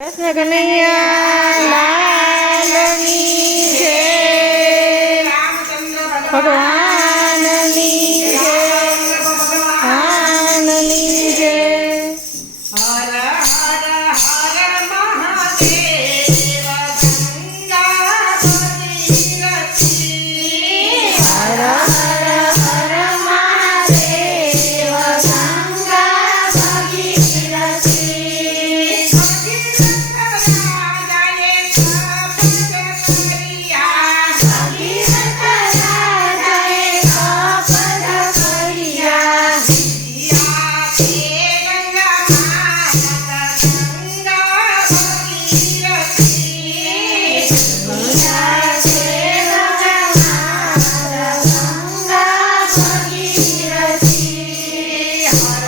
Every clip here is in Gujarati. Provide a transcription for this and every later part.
કૃષ્ણ કનૈયા લાલની ભગવાન. Yeah.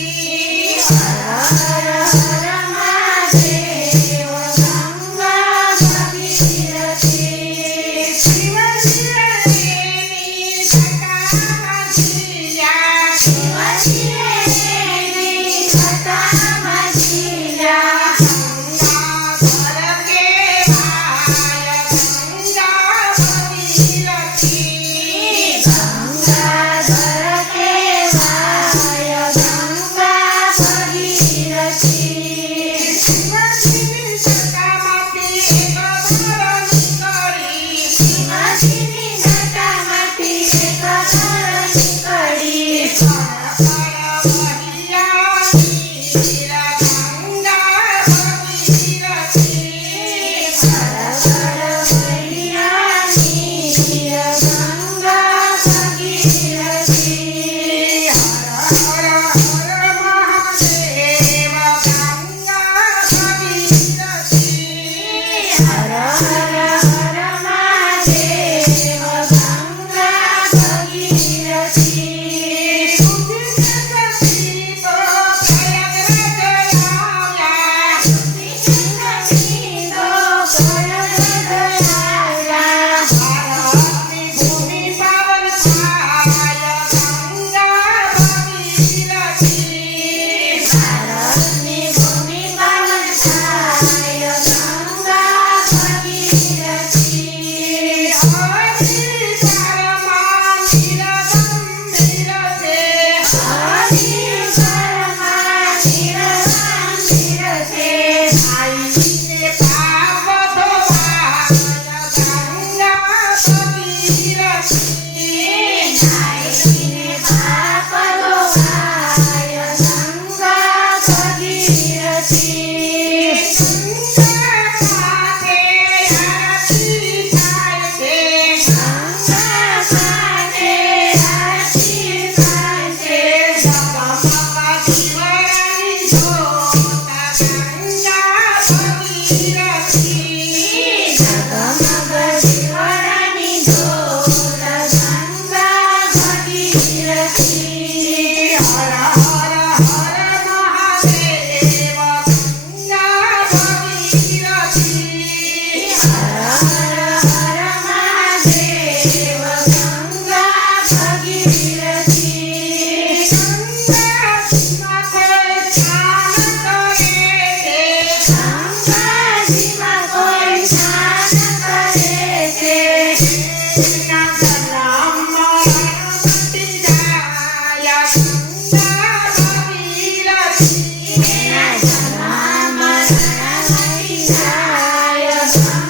você Aí. Yes. lights.